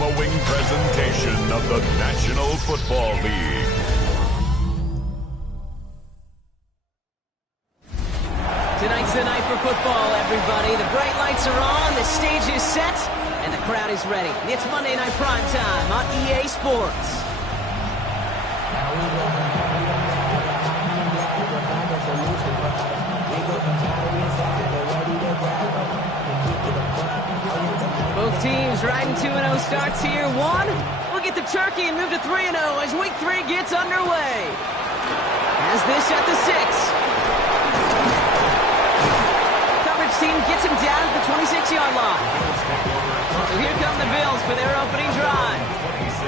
glowing presentation of the National Football League. Tonight's the night for football, everybody. The bright lights are on, the stage is set, and the crowd is ready. It's Monday Night Prime Time on EA Sports. Both teams riding 2-0 starts here. One, we'll get the turkey and move to 3-0 as Week 3 gets underway. As this at the 6. Coverage team gets him down at the 26-yard line. So here come the Bills for their opening drive.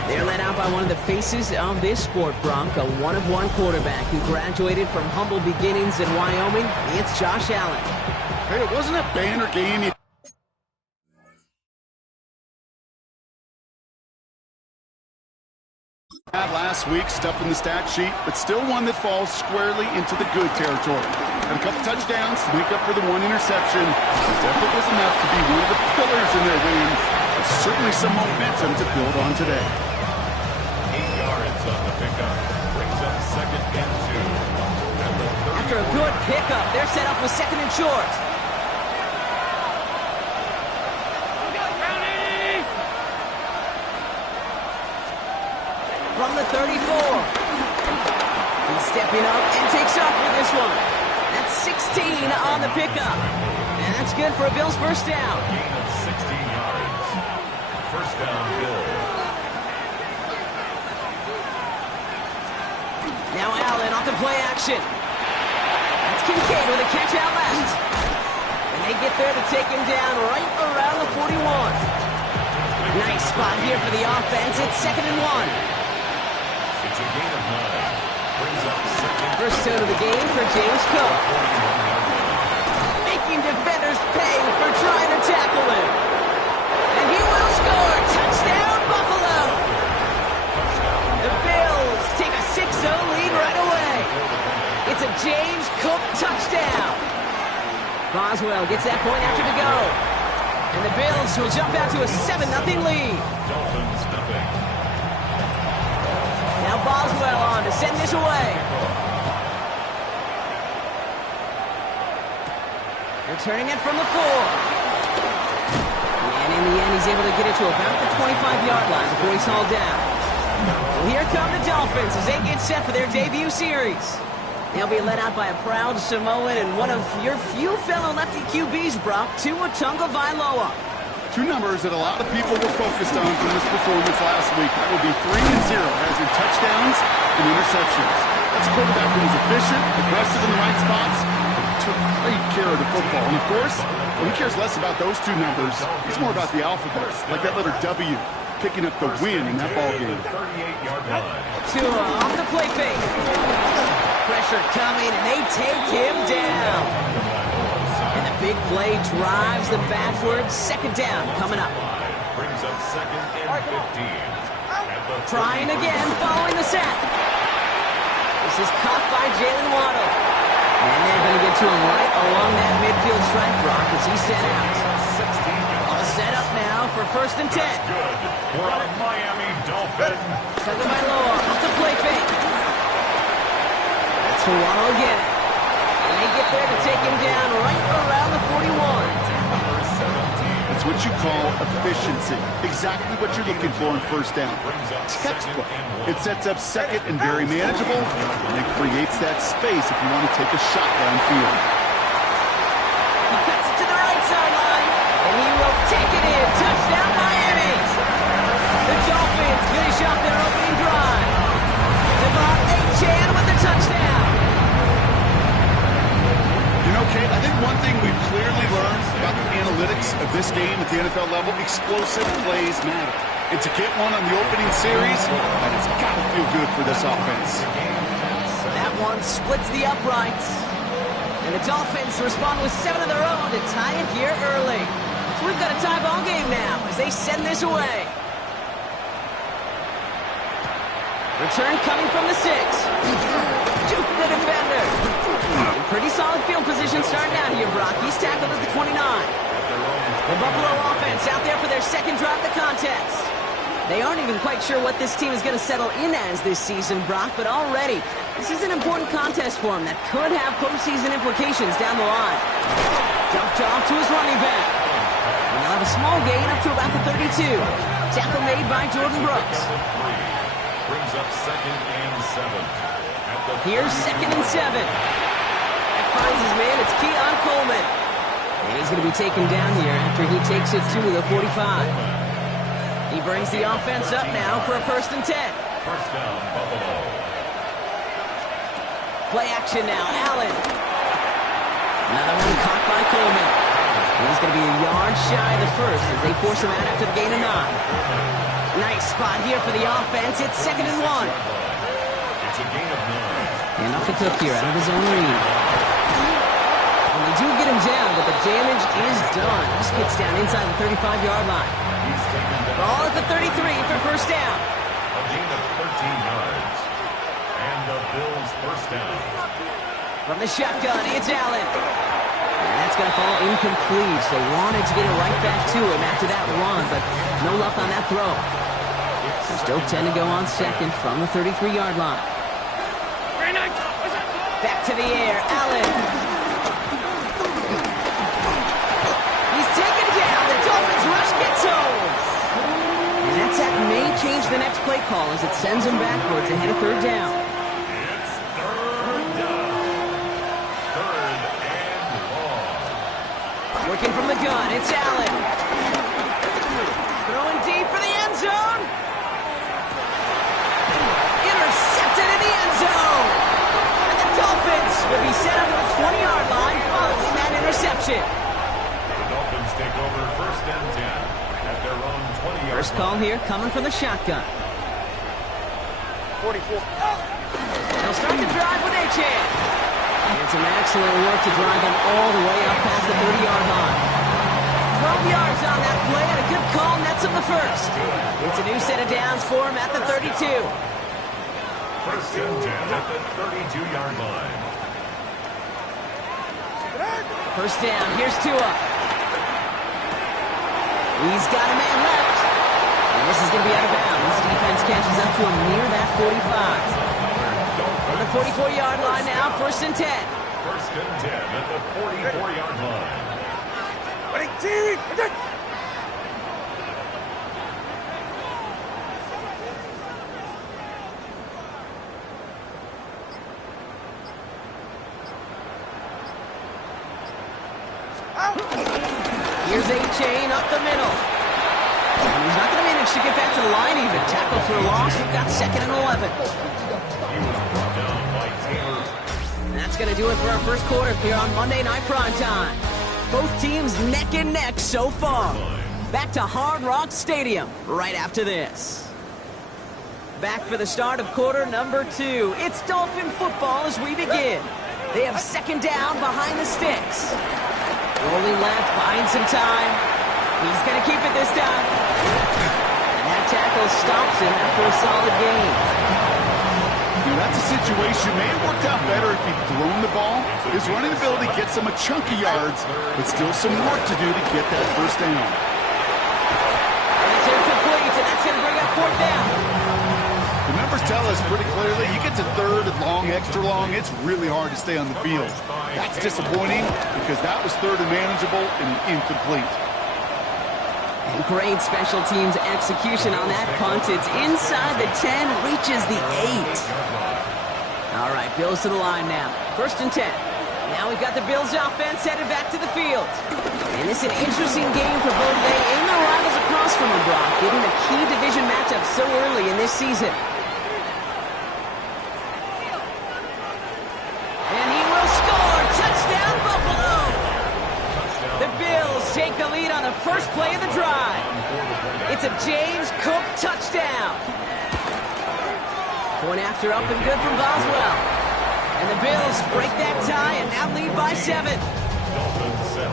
They're led out by one of the faces of this sport, Bronk, a one-of-one quarterback who graduated from humble beginnings in Wyoming. It's Josh Allen. Hey, it wasn't a banner game. Last week, stuff in the stat sheet, but still one that falls squarely into the good territory. Had a couple touchdowns to make up for the one interception. It definitely was enough to be one of the pillars in their win. There's certainly some momentum to build on today. 8 yards on the pickup. Brings up 2nd and 2. After a good pickup, they're set up with 2nd and short. From the 34. He's stepping up and takes off with this one. That's 16 on the pickup. And that's good for a Bills first down. Gain of 16 yards. First down, Bills. Now Allen off the play action. That's Kincaid with a catch out left. And they get there to take him down right around the 41. Nice spot here for the offense. It's 2nd and 1. It's a gain of 9. Brings up 2nd. First down of the game for James Cook. Making defenders pay for trying to tackle him. And he will score. Touchdown, Buffalo. The Bills take a 6-0 lead right away. It's a James Cook touchdown. Boswell gets that point after the go. And the Bills will jump out to a 7-0 lead. Dolphins nothing. Now Boswell on to send this away. Returning it from the 4. And in the end, he's able to get it to about the 25-yard line before he's hauled down. Well, here come the Dolphins as they get set for their debut series. They'll be led out by a proud Samoan and one of your few fellow lefty QBs, Brock, Tua Tagovailoa. Two numbers that a lot of people were focused on from this performance last week. That would be 3 and 0 as in touchdowns and interceptions. That's a quarterback who was efficient, aggressive in the right spots, and took great care of the football. And of course, well, he cares less about those two numbers. He's more about the alphabet, like that letter W, picking up the win in that ball game. 38-yard line. Tua off the play fake. Pressure coming, and they take him down. And the big play drives them backwards. 2nd down coming up. Brings up 2nd and 15. Trying again, following the sack. This is caught by Jalen Waddle. And they're going to get to him right along that midfield stripe, Brock, as he's set out. All set up now for 1st and 10. Good. We're on Miami Dolphins. Tagovailoa off the play fake. That's for Waddle again. And they get there to take him down right around the 41. It's what you call efficiency. Exactly what you're looking for in first down. Textbook. It sets up 2nd and very manageable, and it creates that space if you want to take a shot downfield. He cuts it to the right sideline, and he will take it in. Touchdown, Miami. The Dolphins finish off their opening drive. Devon Achane with the touchdown. You know, Kate, I think one thing we've clearly learned about the analytics of this game at the NFL level, explosive plays matter. And to get one on the opening series, that has got to feel good for this offense. That one splits the uprights. And the Dolphins respond with 7 of their own to tie it here early. So we've got a tie ball game now as they send this away. Return coming from the 6. Juke the defender. Pretty solid field position starting out here, Brock. He's tackled at the 29. The Buffalo offense out there for their second drive of the contest. They aren't even quite sure what this team is going to settle in as this season, Brock, but already, this is an important contest for him that could have postseason implications down the line. Dumped off to his running back. And they'll have a small gain up to about the 32. Tackle made by Jordan Brooks. Brings up 2nd and 7. Here's 2nd and 7. That finds his man. It's Keon Coleman. And he's going to be taken down here after he takes it to the 45. He brings the offense up now for a 1st and 10. First down, Buffalo. Play action now, Allen. Another one caught by Coleman. He's going to be a yard shy of the first as they force him out after the gain of 9. Nice spot here for the offense. It's 2nd and 1. It's a gain of 9. And off the Cook here out of his own read. And they do get him down, but the damage is done. This gets down inside the 35-yard line. He's taken down. Ball at the 33 for first down. A gain of 13 yards. And the Bills first down. From the shotgun, it's Allen. And that's going to fall incomplete. They wanted to get it right back to him after that run, but no luck on that throw. So still 10 to go on 2nd from the 33-yard line. Back to the air, Allen. He's taken down. The Dolphins rush gets home. And that may change the next play call as it sends him backwards ahead of 3rd down. It's 3rd down. 3rd and long. Working from the gun, it's Allen. Throwing deep for the end zone. Intercepted in the end zone. And the Dolphins will be set up at the 20-yard line following that interception. The Dolphins take over 1st and 10 at their own 20-yard First call here coming from the shotgun. 44. They'll start the drive with Achane. And some excellent work to drive them all the way up past the 30-yard line. 12 yards on that play and a good call nets him the first. It's a new set of downs for him at the 32. 1st and 10 at the 32-yard line. First down, here's Tua. He's got a man left. And this is going to be out of bounds. Defense catches up to him near that 45. On the 44-yard line now, 1st and 10. 1st and 10 at the 44-yard line. Here's Achane up the middle. And he's not going to manage to get back to the line even. Tackle for a loss. We've got 2nd and 11. He was brought down by Taylor. And that's going to do it for our first quarter here on Monday Night Primetime. Both teams neck and neck so far. Back to Hard Rock Stadium right after this. Back for the start of quarter number 2. It's Dolphin football as we begin. They have 2nd down behind the sticks. Rolling left, buying some time. He's going to keep it this time. And that tackle stops him after a solid gain. Now, that's a situation. May have worked out better if he'd thrown the ball. His running ability gets him a chunk of yards, but still some work to do to get that first down. And it's incomplete, and that's going to bring up 4th down. The numbers tell us pretty clearly, you get to 3rd and long, extra long, it's really hard to stay on the field. That's disappointing because that was 3rd and manageable and incomplete. And great special teams execution on that punt. It's inside the 10, reaches the 8. All right, Bills to the line now. 1st and 10. Now we've got the Bills offense headed back to the field. And it's an interesting game for both they and their rivals across from them, Brock, getting a key division matchup so early in this season. And he will score! Touchdown, Buffalo! The Bills take the lead on the first play of the drive. It's a James Cook touchdown. Point after up and good from Boswell. And the Bills break that tie and now lead by 7. Dolphins 7.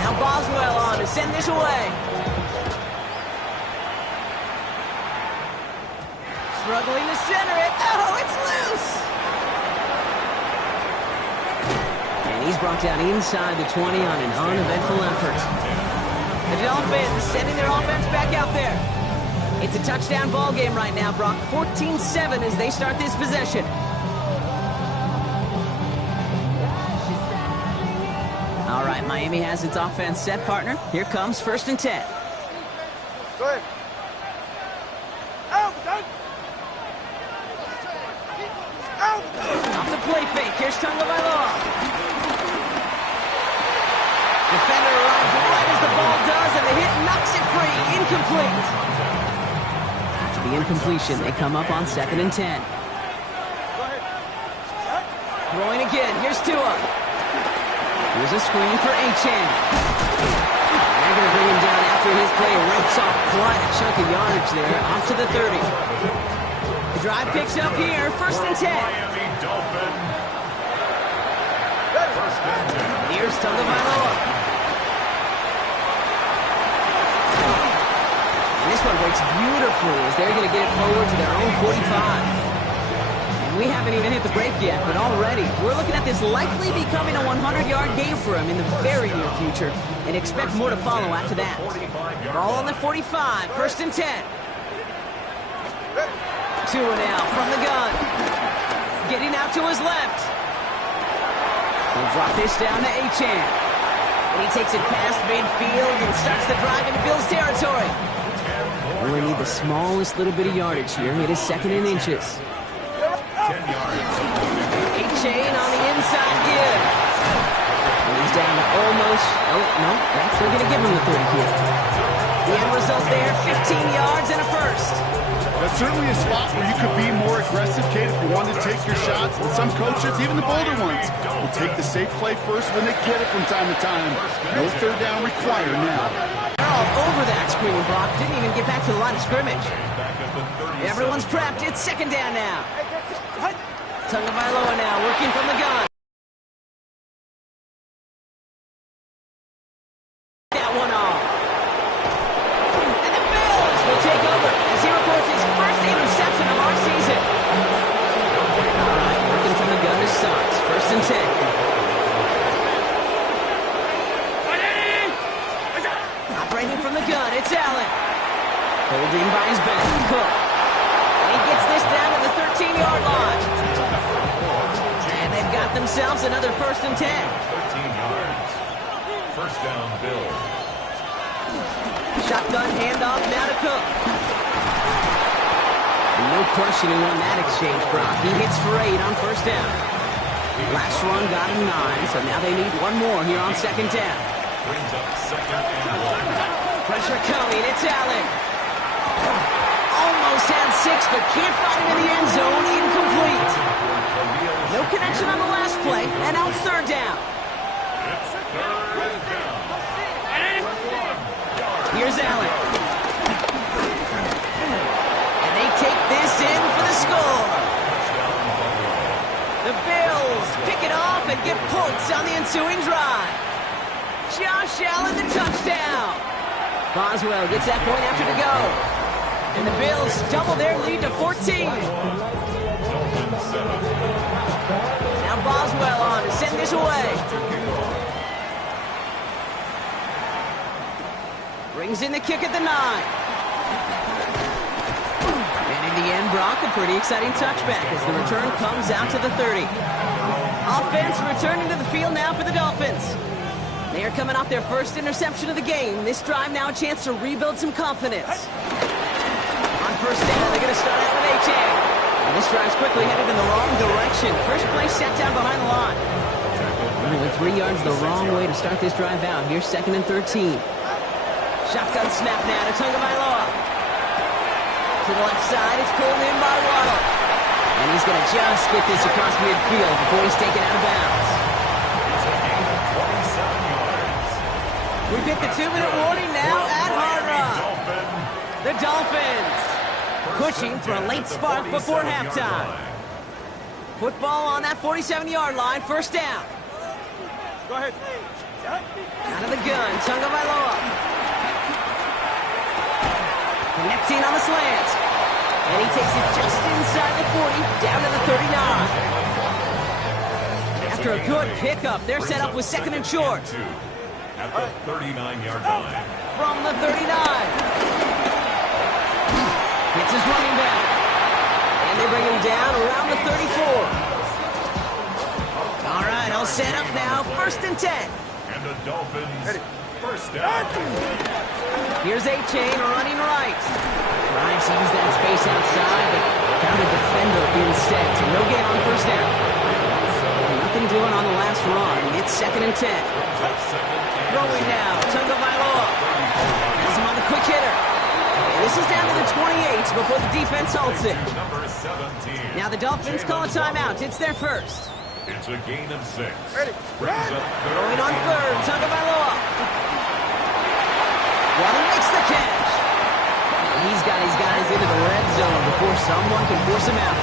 Now Boswell on to send this away. Struggling to center it. Oh, it's loose. brought down inside the 20 on an uneventful effort. The Dolphins sending their offense back out there. It's a touchdown ball game right now, Brock. 14-7 as they start this possession. All right, Miami has its offense set, partner. Here comes 1st and 10. Go ahead. Out, son. Out. Off the play fake. Here's Tagovailoa. Defender arrives right as the ball does, and the hit knocks it free. Incomplete. After the incompletion, they come up on 2nd and 10. Throwing again. Here's Tua. Here's a screen for Achane. They're going to bring him down after his play rips off quite a chunk of yardage there. Off to the 30. The drive picks up here. 1st and 10. Miami Dolphins. 1st and 10. Here's Tagovailoa. And this one breaks beautifully as they're going to get it forward to their own 45. And we haven't even hit the break yet, but already we're looking at this likely becoming a 100-yard game for him in the very near future, and expect more to follow after that. Ball on the 45, 1st and 10. Tua now from the gun. Getting out to his left. He'll drop this down to Achane. And he takes it past midfield and starts the drive into Bills territory. We need the smallest little bit of yardage here. It is 2nd and inches. 10 yards. Achane on the inside give. And he's down to almost, oh, no, actually going to give him the 30 here. The end result there, 15 yards and a first. That's certainly a spot where you could be more aggressive, Kate, if you wanted to take your shots. And some coaches, even the bolder ones, will take the safe play first when they get it from time to time. No 3rd down required now. They're all over that screen, Brock. Didn't even get back to the line of scrimmage. Everyone's prepped. It's 2nd down now. Tagovailoa now working from the gun. That one off. And the Bills will take over as he reports his first interception of our season. All right, working from the gun to starts. 1st and 10. Operating from the gun, it's Allen. Holding by his back, Cook. And he gets this down to the 13-yard line. And they've got themselves another 1st and 10. 13 yards. 1st down, Bill. Shotgun handoff now to Cook. No questioning on that exchange, Brock. He hits for 8 on 1st down. Last run got him 9, so now they need one more here on 2nd down. Brings up 2nd and 1. Pressure coming, it's Allen. Almost had 6, but can't find him in the end zone. Incomplete. No connection on the last play, and now it's 3rd down. It's 3rd down. Here's Allen. And they take this in for the score. The Bills pick it off and get points on the ensuing drive. Josh Allen, the touchdown. Boswell gets that point after to go. And the Bills double their lead to 14. Now Boswell on to send this away. Brings in the kick at the 9. And in the end, Brock, a pretty exciting touchback as the return comes out to the 30. Offense returning to the field now for the Dolphins. They are coming off their first interception of the game. This drive now a chance to rebuild some confidence. On 1st down, they're going to start out with Achane. And this drive's quickly headed in the wrong direction. First play set down behind the line. Only 3 yards the wrong way to start this drive out. Here's 2nd and 13. Shotgun snap now to Tagovailoa. To the left side, it's pulled in by Waddle. And he's going to just get this across midfield before he's taken out of bounds. We've hit the 2-minute warning now at Hard Rock. The Dolphins pushing for a late spark before halftime. Football on that 47-yard line, 1st down. Go ahead. Out of the gun, Tagovailoa. Connecting on the slant. And he takes it just inside the 40, down to the 39. After a good pickup, they're set up with second and short. At the 39-yard line. From the 39. It's his running back. And they bring him down around the 34. All right, all set up now. First and 10. And the Dolphins first down. Here's A-Chain running right. Trying to use that space outside, but found a defender instead. So no gain on first down. Nothing doing on the last run. It's second and 10. Throwing now. Tagovailoa. Has him on the quick hitter. And this is down to the 28 before the defense halts it. Number 17. Now the Dolphins call a timeout. It's their first. It's a gain of 6. Ready. Brings up Throwing on third. Tagovailoa. Waddle makes the catch. And he's got his guys into the red zone before someone can force him out.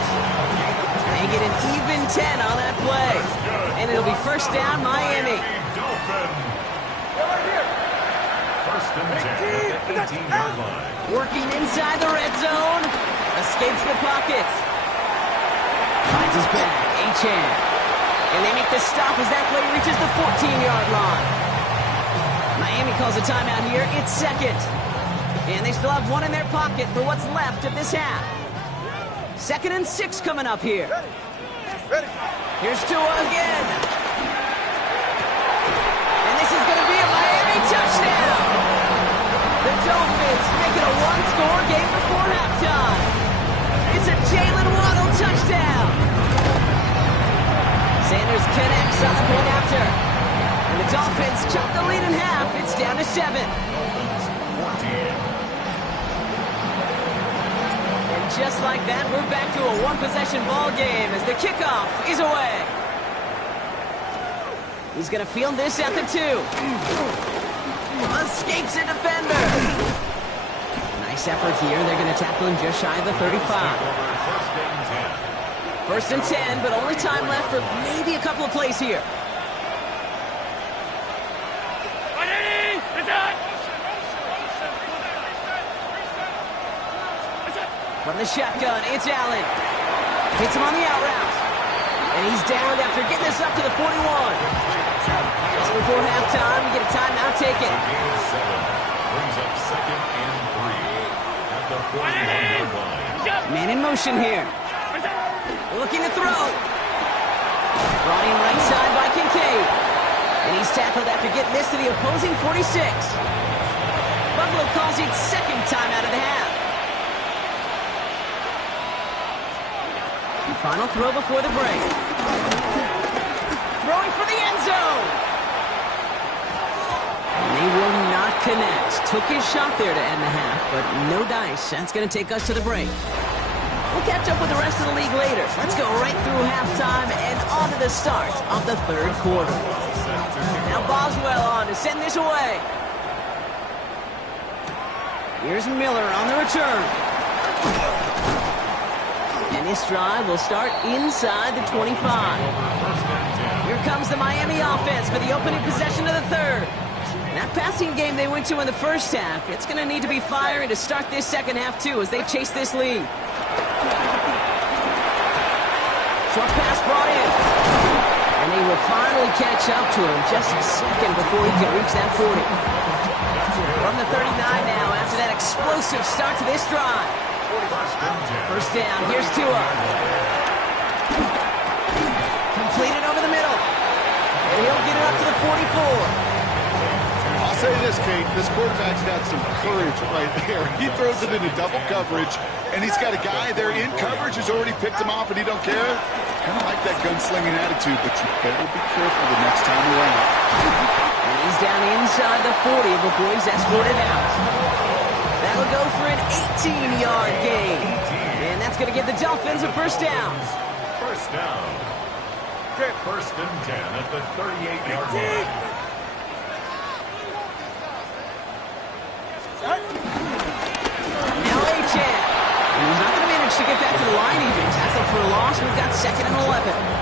They get an even 10 on that play. And it'll be first down, Miami. First and 10 at the 18-yard line. Working inside the red zone. Escapes the pocket. Finds his back. A-Chan. And they make the stop as that play reaches the 14-yard line. Miami calls a timeout here. It's second. And they still have one in their pocket for what's left of this half. Second and 6 coming up here. Ready. Here's Tua again. And this is going to be a Miami touchdown. The Dolphins make it a one-score game before halftime. It's a Jalen Waddle touchdown. Sanders connects on the point after. And the Dolphins chop the lead in half. It's down to 7. Dolphins 14. And just like that, we're back to a one-possession ball game as the kickoff is away. He's going to field this at the 2. Escapes a defender. Nice effort here. They're going to tackle him just shy of the 35. First and 10, but only time left for maybe a couple of plays here. From the shotgun, it's Allen. Hits him on the out route. And he's down after getting this up to the 41. Just before halftime, we get a timeout taken. Brings up second and 3 at the 41-yard line. Man in motion here. Looking to throw. Brought in right side by Kincaid. And he's tackled after getting this to the opposing 46. Buffalo calls it second timeout of the half. Final throw before the break. Throwing for the end zone. And they will not connect. Took his shot there to end the half, but no dice. That's going to take us to the break. We'll catch up with the rest of the league later. Let's go right through halftime and on to the start of the third quarter. Now Boswell on to send this away. Here's Miller on the return. And this drive will start inside the 25. Here comes the Miami offense for the opening possession of the third. That passing game they went to in the first half, it's going to need to be firing to start this second half too as they chase this lead. Short pass brought in. And they will finally catch up to him just a second before he can reach that 40. From the 39 now after that explosive start to this drive. First down, here's Tua. Completed over the middle. And he'll get it up to the 44. I'll say this, Kate, this quarterback's got some courage right there. He throws it into double coverage, and he's got a guy there in coverage who's already picked him off, and he don't care. Kind of like that gunslinging attitude, but you better be careful the next time around. And he's down inside the 40 before he's escorted out. That'll go for an 18-yard gain. And that's going to give the Dolphins a first down. First down. First and 10 at the 38-yard line. Now A-Chan. And he's not going to manage to get back to the line even. Tackle for a loss. We've got second and 11.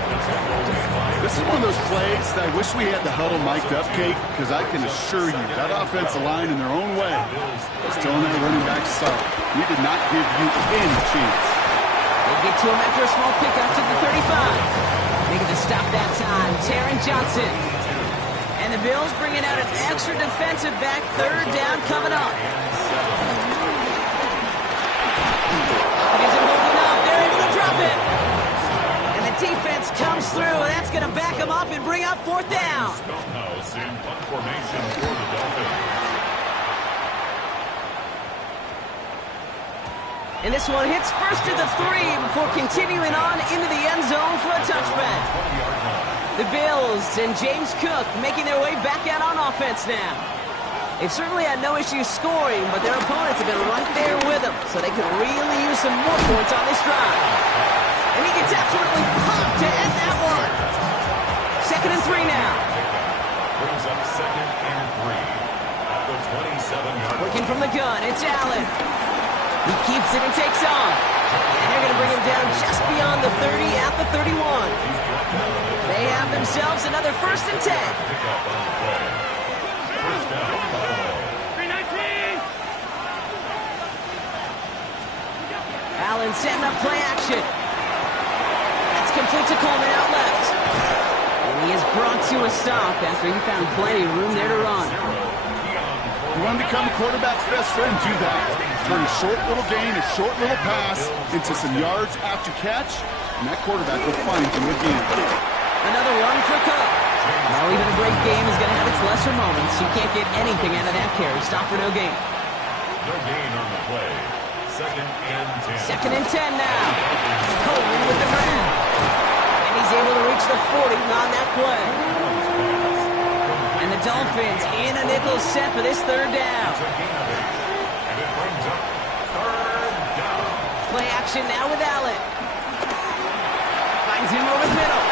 This is one of those plays that I wish we had the huddle mic'd up, Kate, because I can assure you that offensive line in their own way is telling their running back solid. We did not give you any chance. They get to him after a small pickup to the 35. Making the stop that time. Johnson. And the Bills bringing out an extra defensive back, third down coming up. He's holding up. They're able to drop it. And the defense comes through. That's going to back them up and bring up fourth down. Stonehouse in punt formation for the Dolphins. And this one hits first to the 3 before continuing on into the end zone for a touchback. The Bills and James Cook making their way back out on offense now. They've certainly had no issues scoring, but their opponents have been right there with them, so they could really use some more points on this drive. And he gets absolutely pumped to end that one. 2nd and 3 now. Brings up 2nd and 3 at the 27-yard line. Working from the gun, it's Allen. He keeps it and takes off. And they're going to bring him down just beyond the 30 at the 31. They have themselves another 1st and 10. Allen setting up play action. That's complete to Coleman out left. And he is brought to a stop after he found plenty of room there to run. You want to become a quarterback's best friend, do that. Turn a short little gain, a short little pass into some yards after catch, and that quarterback will find you again. Another one for Cook. Now even a great game is going to have its lesser moments. You can't get anything out of that carry. Stop for no gain. No gain on the play. 2nd and 10. 2nd and 10 now. Coleman with the grab. And he's able to reach the 40 on that play. And the Dolphins in a nickel set for this 3rd down. And it brings up 3rd down. Play action now with Allen. Finds him over the middle.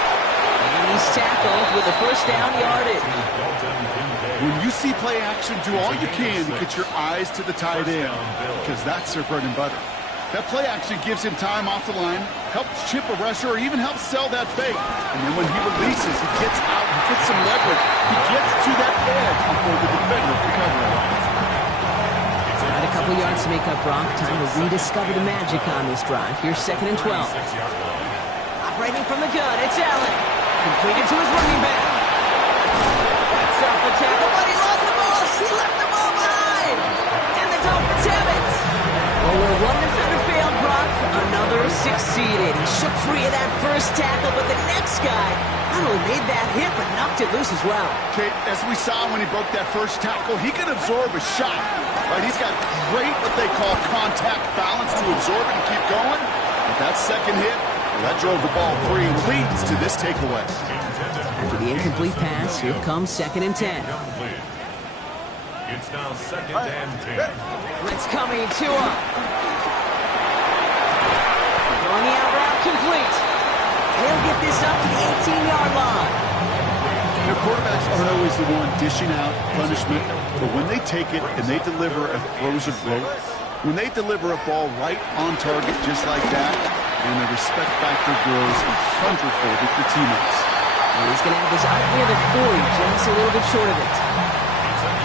And he's tackled with the 1st down yardage. When you see play action, do all you can to get your eyes to the tight end, because that's their bread and butter. That play action gives him time off the line, helps chip a rusher, or even helps sell that fake. And then when he releases, he gets out, he gets some leverage. He gets to that edge before the defender recovers. All right, a couple yards to make up, Brock. Time to rediscover the magic on this drive. Here's 2nd and 12. Operating from the gun, it's Allen. Completed to his running back. That's off the tackle, but he lost the ball. He left the ball behind. And the Dolphins have it. Well, where one defender failed, Brock, another succeeded. He shook free of that first tackle, but the next guy not only made that hit, but knocked it loose as well. Okay, as we saw when he broke that first tackle, he can absorb a shot. Right, he's got great, what they call contact balance to absorb it and keep going. But that second hit, that drove the ball free and leads to this takeaway. After the incomplete pass, here comes 2nd and 10. It's now 2nd and 10. Blitz coming, Tua. Throwing the out route complete. He'll get this up to the 18-yard line. The quarterbacks aren't always the one dishing out punishment, but when they take it and they deliver a throws of growth, when they deliver a ball right on target just like that, and the respect factor grows 100-fold with your teammates. And he's going to have this out near the 40, just a little bit short of it.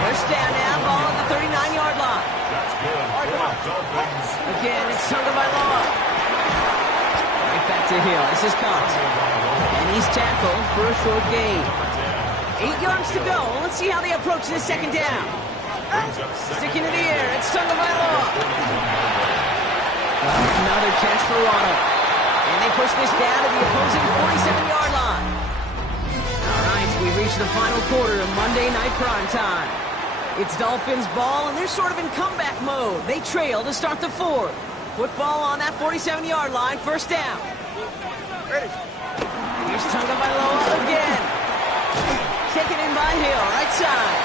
First down now, ball at the 39-yard line. That's good. Dolphins. Again, it's Tagovailoa. Right back to Hill. This is caught. And he's tackled for a short gain. 8 yards to go. Let's see how they approach this 2nd down. Sticking in the air. It's Tagovailoa. Another catch for Ronald. And they push this down to the opposing 47-yard line. All right, we reach the final quarter of Monday Night Prime Time. It's Dolphins ball, and they're sort of in comeback mode. They trail to start the 4th. Football on that 47-yard line, 1st down. Here's Tagovailoa again. Taken in by Hill, right side.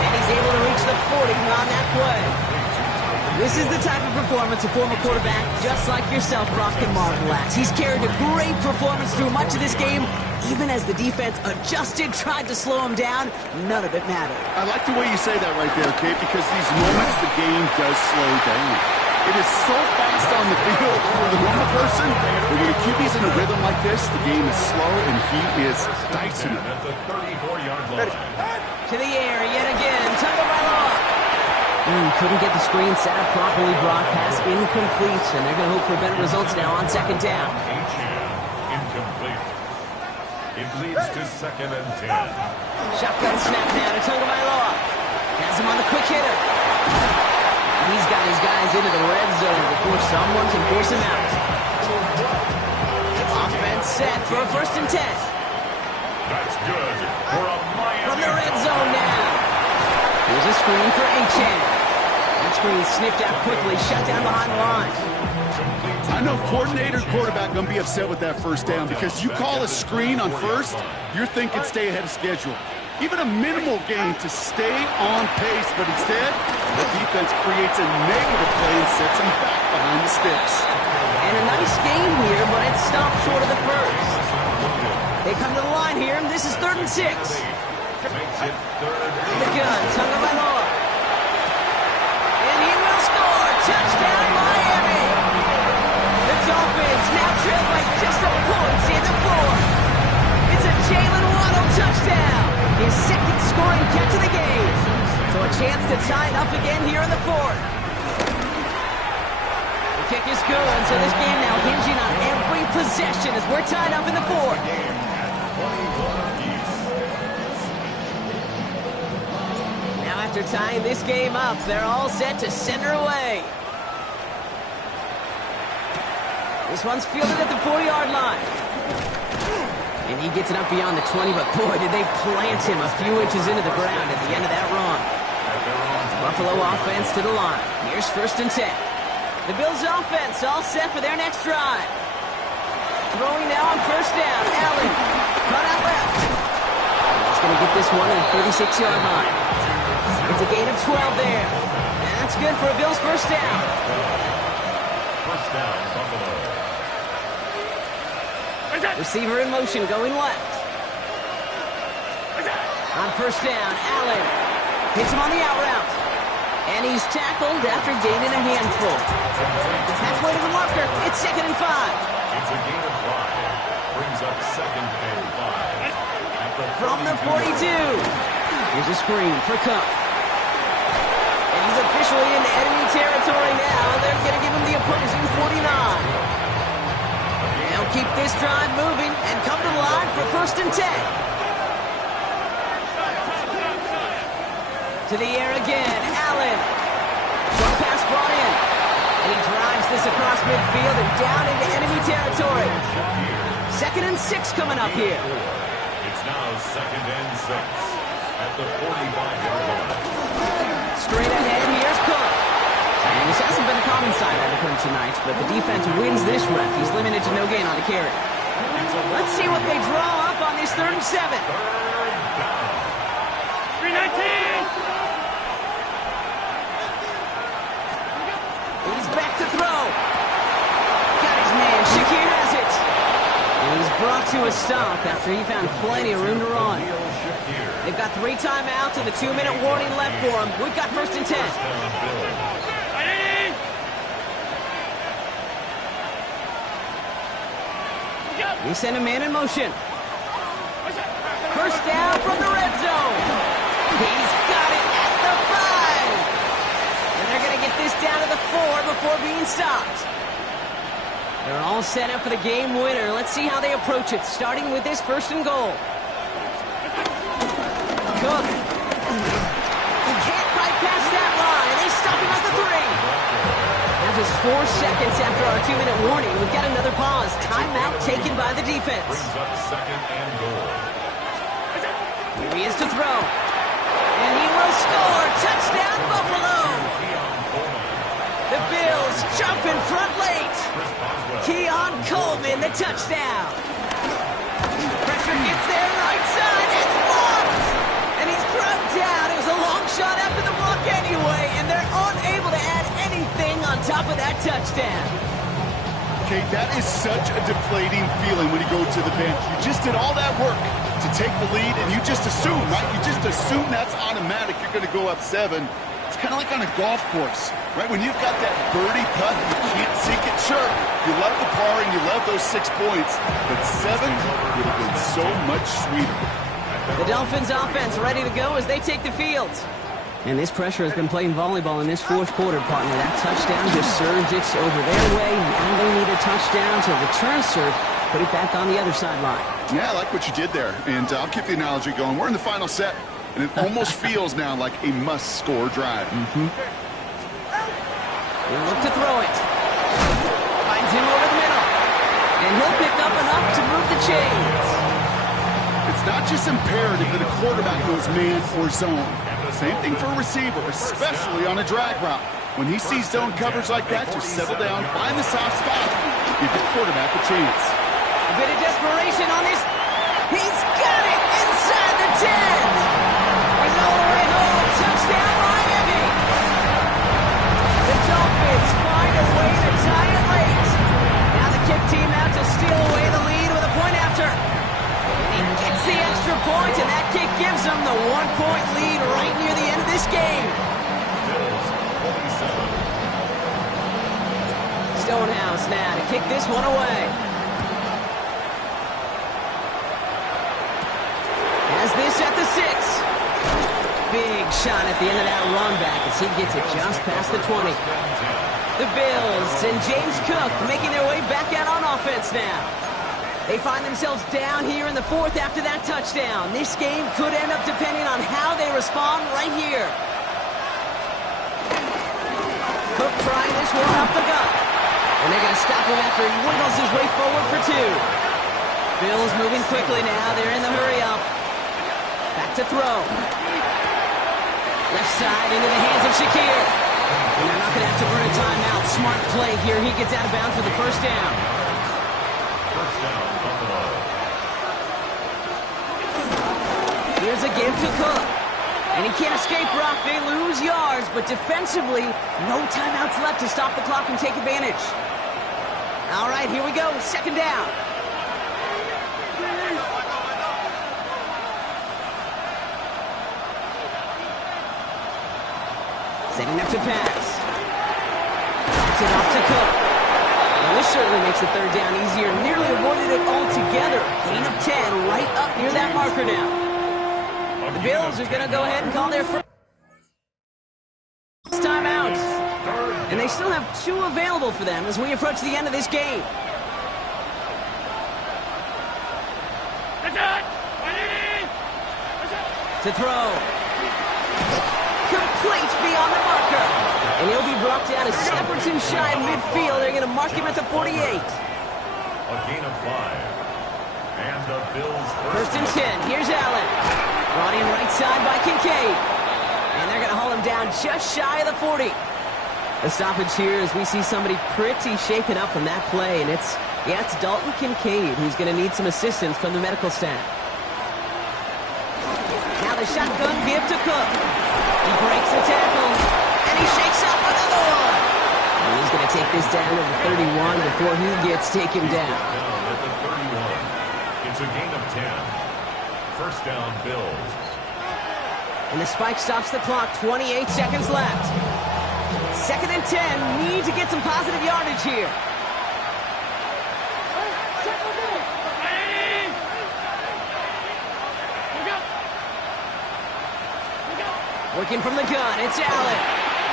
And he's able to reach the 40 on that play. This is the type of performance a former quarterback just like yourself, Brock, can marvel at. He's carried a great performance through much of this game. Even as the defense adjusted, tried to slow him down, none of it mattered. I like the way you say that right there, Kate, because these moments the game does slow down. It is so fast on the field for the normal person, but when a QB's in a rhythm like this, the game is slow and he is dicing it. At the 34-yard line. To the air yet again, Tagovailoa. Couldn't get the screen set up properly, Brock. Pass incomplete, and they're going to hope for better results now on 2nd down. Incomplete. It leads to 2nd and 10. Shotgun snap now to Tagovailoa. Has him on the quick hitter. He's got his guys into the red zone before someone can force him out. Offense set for a 1st and 10. That's good for a Miami. From the red zone now. Here's a screen for Achane. That screen sniffed out quickly, shut down behind the line. I know coordinator quarterback going to be upset with that 1st down because you call a screen on 1st, you're thinking stay ahead of schedule. Even a minimal gain to stay on pace, but instead, the defense creates a negative play and sets them back behind the sticks. And a nice game here, but it stopped short of the 1st. They come to the line here, and this is 3rd and 6. Makes it 3rd. The gun, Tagovailoa. And he will score. Touchdown, Miami. The Dolphins now trail by just a point in the 4th. It's a Jalen Waddle touchdown. His 2nd scoring catch of the game. So a chance to tie it up again here in the 4th. The kick is good, so this game now hinging on every possession as we're tied up in the 4th. Now after tying this game up, they're all set to send her away. This one's fielded at the 4-yard line. And he gets it up beyond the 20, but boy, did they plant him a few inches into the ground at the end of that run. Buffalo offense to the line. Here's 1st and 10. The Bills offense all set for their next drive. Throwing now on 1st down. Allen, cut out left. He's going to get this one at the 36-yard line. It's a gain of 12 there. And that's good for a Bills 1st down. 1st down, Buffalo. Receiver in motion, going left. On 1st down, Allen hits him on the out route. And he's tackled after gaining a handful. Halfway to the marker, it's 2nd and 5. It's a gain of 5. Brings up 2nd and 5. From the 42. Here's a screen for Cook. And he's officially in enemy territory now. They're going to give him the opposing 49. They'll keep this drive moving and come to the line for 1st and 10. To the air again, Allen. Short pass brought in. And he drives this across midfield and down into enemy territory. 2nd and 6 coming up here. It's now 2nd and 6 at the 45-yard line. Straight ahead, here's Cook. And this hasn't been a common sight out of him tonight, but the defense wins this rep. He's limited to no gain on the carry. Let's see what they draw up on this 3rd and 7. 319! He's back to throw. Got his man. Shakir has it. And he's brought to a stop after he found plenty of room to run. They've got 3 timeouts and a 2-minute warning left for him. We've got 1st and 10. We send a man in motion. 1st down from the red zone. He's got it at the 5. And they're going to get this down to the 4 before being stopped. They're all set up for the game winner. Let's see how they approach it, starting with this 1st and goal. Cook. He can't bypass that line. They stop him at the 3. Now just 4 seconds after our 2-minute warning, we've got another pause. Timeout taken by the defense. Brings up 2nd and goal. Here he is to throw. And he will score. Touchdown, Buffalo. The Bills jump in front late. Keon Coleman, the touchdown. Pressure gets there, right side. It's blocked. And he's brought down. It was a long shot after the block anyway, and they're unable to add anything on top of that touchdown. Okay, that is such a deflating feeling when you go to the bench. You just did all that work to take the lead, and you just assume, right? You just assume that's automatic. You're going to go up 7. It's kind of like on a golf course, right? When you've got that birdie putt, you can't sink it. Sure, you love the par and you love those 6 points, but 7 would have been so much sweeter. The Dolphins offense ready to go as they take the field. And this pressure has been playing volleyball in this 4th quarter, partner. That touchdown just served it over their way. Now they need a touchdown to return serve put it back on the other sideline. Yeah, I like what you did there. And I'll keep the analogy going. We're in the final set, and it almost feels now like a must-score drive. He'll look to throw it. Finds him over the middle. And he'll pick up enough to move the chains. It's not just imperative that a quarterback goes man or zone. Same thing for a receiver, especially on a drag route. When he sees zone coverage like that, just settle down, find the soft spot, give the quarterback a chance. A bit of desperation on this. He's got it inside the 10. He's all the way home. Touchdown, Miami. The Dolphins find a way to tie it late. Now the kick team out to steal away the lead with a point after. He gets the extra point, and that kick gives them the 1-point lead right near the end of this game. Stonehouse now to kick this one away. Has this at the 6. Big shot at the end of that run back as he gets it just past the 20. The Bills and James Cook making their way back out on offense now. They find themselves down here in the 4th after that touchdown. This game could end up depending on how they respond right here. Cook trying this one up the gut. And they're going to stop him after he wiggles his way forward for 2. Bills moving quickly now. They're in the hurry-up. Back to throw. Left side into the hands of Shakir. And they're not going to have to burn a timeout. Smart play here. He gets out of bounds for the first down. First down, Buffalo. Here's a give to Cook. And he can't escape, Brock. They lose yards, but defensively, no timeouts left to stop the clock and take advantage. All right, here we go. Second down. Setting up to pass. Drops it off to Cook. Well, this certainly makes the third down easier. Nearly avoided it altogether. Gain of 10 right up near that marker now. The Bills are going to go ahead and call their first timeout. And they still have 2 available for them as we approach the end of this game. To throw. Complete beyond the marker. And he'll be brought down a step or 2 shy of midfield. They're going to mark him at the 48. A gain of 5. And the Bills First and 10. Here's Allen. Brought in right side by Kincaid. And they're going to haul him down just shy of the 40. The stoppage here as we see somebody pretty shaken up from that play. And it's Dalton Kincaid who's going to need some assistance from the medical staff. Now the shotgun give to Cook. He breaks the tackle. And he shakes up another one. And he's going to take this down to the 31 before he gets taken down. down at the 31. It's a gain of 10. First down, Bills. And the spike stops the clock. 28 seconds left. Second and 10. Need to get some positive yardage here. Working from the gun. It's Allen.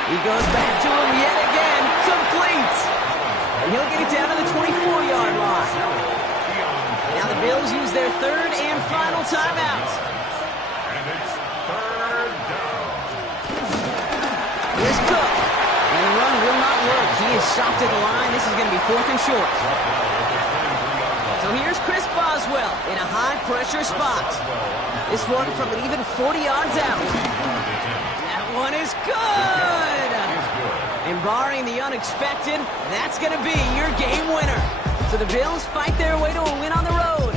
He goes back to him yet again. Complete. And he'll get it down to the 24-yard line. Now the Bills use their third and final timeout. And it's third down. Here's Cook. And the run will not work. He is stopped at the line. This is going to be 4th and short. So here's Chris Boswell in a high-pressure spot. This one from an even 40 yards out. That one is good. And barring the unexpected, that's going to be your game winner. So the Bills fight their way to a win on the road.